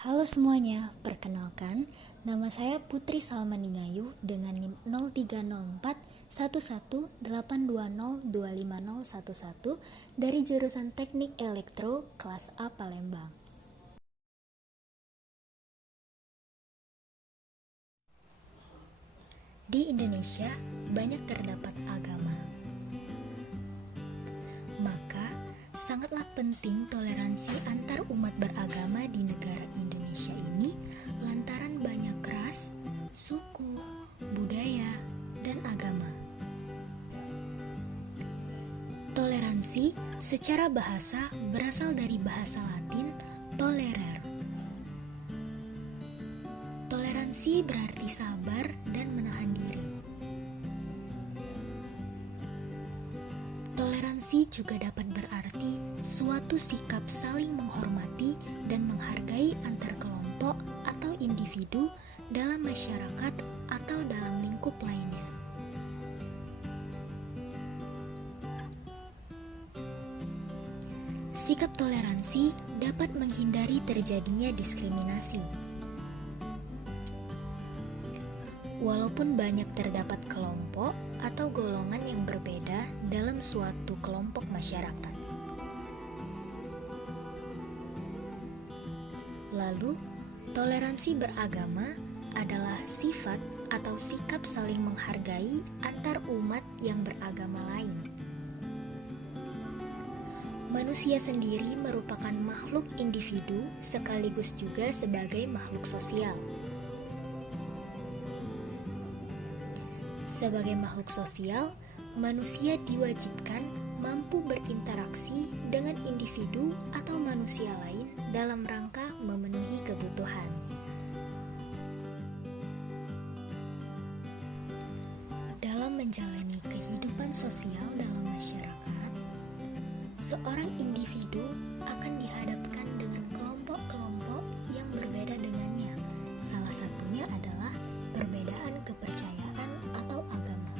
Halo semuanya, perkenalkan, nama saya Putri Salmaningayu dengan NIM 0304 1182025011 dari jurusan Teknik Elektro kelas A Palembang. Di Indonesia banyak terdapat agama. Maka sangatlah penting toleransi antar umat beragama di negara Indonesia ini lantaran banyak ras, suku, budaya, dan agama. Toleransi secara bahasa berasal dari bahasa Latin tolerer. Toleransi berarti sabar dan menahan diri. Toleransi juga dapat berarti suatu sikap saling menghormati dan menghargai antar kelompok atau individu dalam masyarakat atau dalam lingkup lainnya. Sikap toleransi dapat menghindari terjadinya diskriminasi. Walaupun banyak terdapat kelompok atau golongan yang berbeda dalam suatu kelompok masyarakat. Lalu, toleransi beragama adalah sifat atau sikap saling menghargai antar umat yang beragama lain. Manusia sendiri merupakan makhluk individu sekaligus juga sebagai makhluk sosial. Sebagai makhluk sosial, manusia diwajibkan mampu berinteraksi dengan individu atau manusia lain dalam rangka memenuhi kebutuhan. Dalam menjalani kehidupan sosial dalam masyarakat, seorang individu akan dihadapkan dengan kelompok-kelompok yang berbeda dengannya. Salah satunya adalah perbedaan kepercayaan atau agama.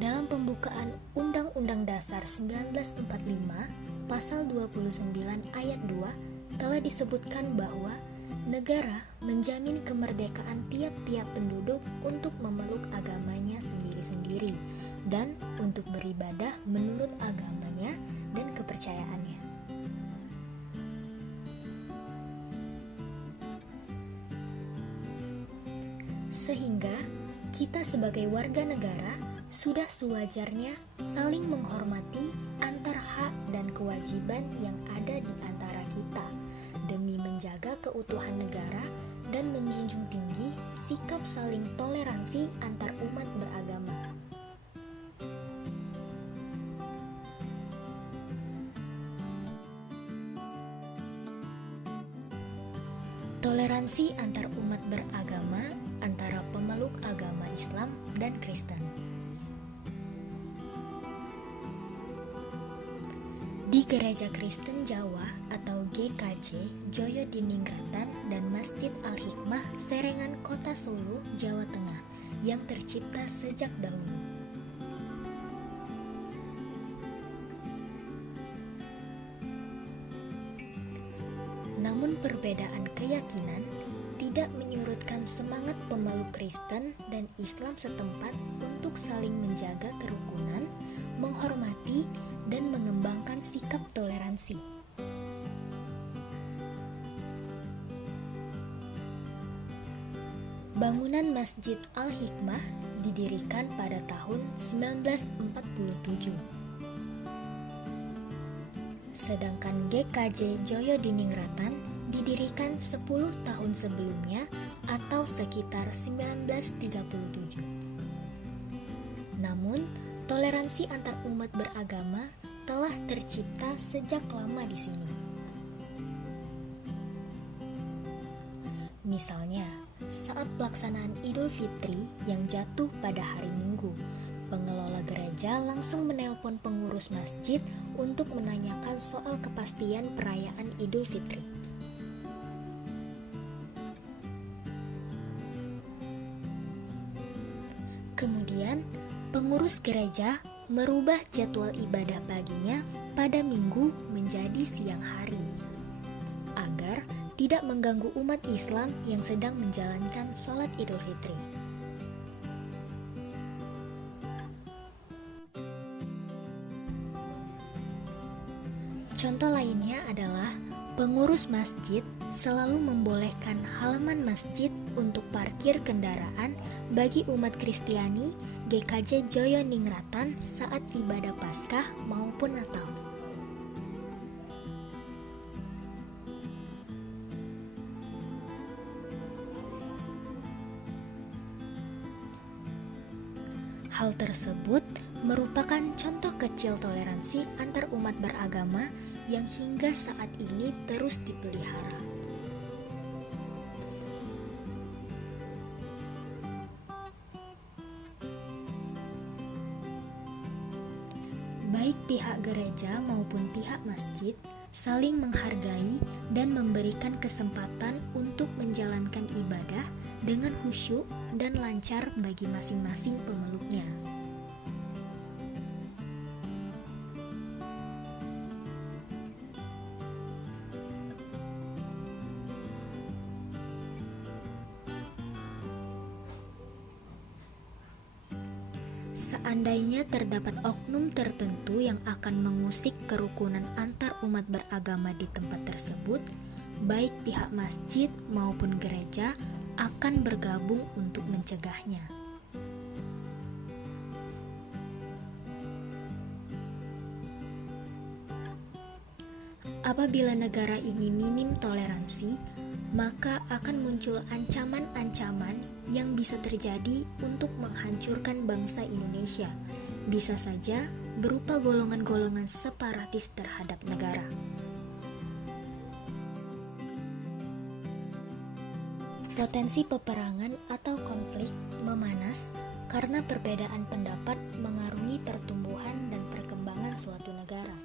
Dalam pembukaan Undang-Undang Dasar 1945, Pasal 29 Ayat 2 telah disebutkan bahwa negara menjamin kemerdekaan tiap-tiap penduduk untuk memeluk agamanya sendiri-sendiri dan untuk beribadah menurut agamanya dan kepercayaannya. Sehingga kita sebagai warga negara sudah sewajarnya saling menghormati antar hak dan kewajiban yang ada di antara kita demi menjaga keutuhan negara dan menjunjung tinggi sikap saling toleransi antar umat beragama. Toleransi antar umat beragama antara pemeluk agama Islam dan Kristen. Di Gereja Kristen Jawa atau GKJ Joyodininggratan dan Masjid Al-Hikmah Serengan Kota Solo, Jawa Tengah yang tercipta sejak dahulu. Namun perbedaan keyakinan tidak menyurutkan semangat pemeluk Kristen dan Islam setempat untuk saling menjaga kerukunan, menghormati, dan mengembangkan sikap toleransi. Bangunan Masjid Al-Hikmah didirikan pada tahun 1947. Sedangkan GKJ Joyodininggratan didirikan 10 tahun sebelumnya atau sekitar 1937. Namun, toleransi antar umat beragama telah tercipta sejak lama di sini. Misalnya, saat pelaksanaan Idul Fitri yang jatuh pada hari Minggu, pengelola gereja langsung menelpon pengurus masjid untuk menanyakan soal kepastian perayaan Idul Fitri. Kemudian, pengurus gereja merubah jadwal ibadah paginya pada Minggu menjadi siang hari, agar tidak mengganggu umat Islam yang sedang menjalankan sholat Idul Fitri. Contoh lainnya adalah pengurus masjid selalu membolehkan halaman masjid untuk parkir kendaraan bagi umat Kristiani GKJ Joyoningratan saat ibadah Paskah maupun Natal. Hal tersebut merupakan contoh kecil toleransi antar umat beragama yang hingga saat ini terus dipelihara. Baik pihak gereja maupun pihak masjid saling menghargai dan memberikan kesempatan untuk menjalankan ibadah dengan khusyuk dan lancar bagi masing-masing pemeluknya. Seandainya terdapat oknum tertentu yang akan mengusik kerukunan antar umat beragama di tempat tersebut, baik pihak masjid maupun gereja akan bergabung untuk mencegahnya. Apabila negara ini minim toleransi, maka akan muncul ancaman-ancaman yang bisa terjadi untuk menghancurkan bangsa Indonesia, bisa saja berupa golongan-golongan separatis terhadap negara. Potensi peperangan atau konflik memanas karena perbedaan pendapat mengarungi pertumbuhan dan perkembangan suatu negara.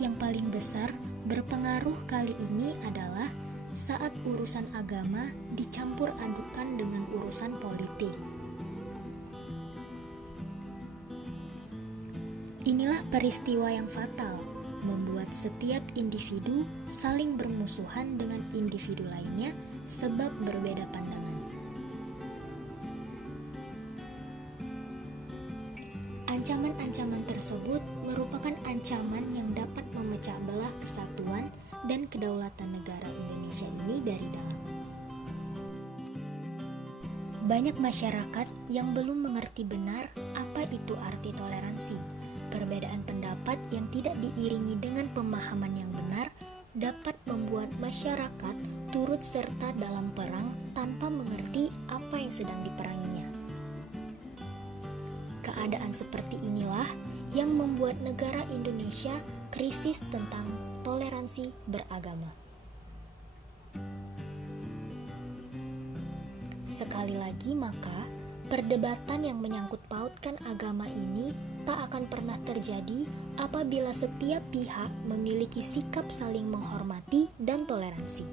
Yang paling besar berpengaruh kali ini adalah saat urusan agama dicampur adukan dengan urusan politik. Inilah peristiwa yang fatal, membuat setiap individu saling bermusuhan dengan individu lainnya sebab berbeda pandangan. Ancaman-ancaman tersebut merupakan ancaman yang dapat memecah belah kesatuan dan kedaulatan negara Indonesia ini dari dalam. Banyak masyarakat yang belum mengerti benar apa itu arti toleransi. Perbedaan pendapat yang tidak diiringi dengan pemahaman yang benar dapat membuat masyarakat turut serta dalam perang tanpa mengerti apa yang sedang diperanginya. Keadaan seperti inilah yang membuat negara Indonesia krisis tentang toleransi beragama. Sekali lagi, maka perdebatan yang menyangkut pautkan agama ini tak akan pernah terjadi apabila setiap pihak memiliki sikap saling menghormati dan toleransi.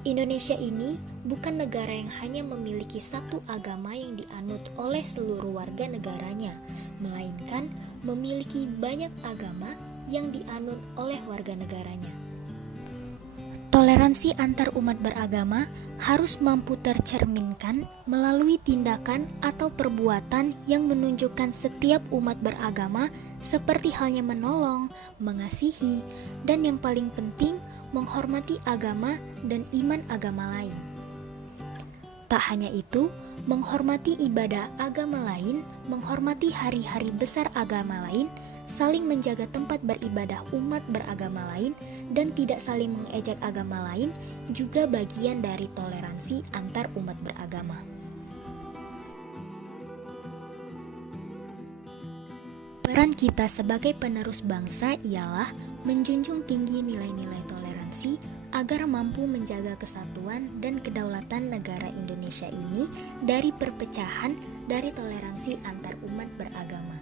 Indonesia ini bukan negara yang hanya memiliki satu agama yang dianut oleh seluruh warga negaranya, melainkan memiliki banyak agama yang dianut oleh warga negaranya. Toleransi antar umat beragama harus mampu tercerminkan melalui tindakan atau perbuatan yang menunjukkan setiap umat beragama seperti halnya menolong, mengasihi, dan yang paling penting menghormati agama dan iman agama lain. Tak hanya itu, menghormati ibadah agama lain, menghormati hari-hari besar agama lain, saling menjaga tempat beribadah umat beragama lain, dan tidak saling mengejek agama lain juga bagian dari toleransi antar umat beragama. Peran kita sebagai penerus bangsa ialah menjunjung tinggi nilai-nilai toleransi agar mampu menjaga kesatuan dan kedaulatan negara Indonesia ini dari perpecahan dari toleransi antar umat beragama.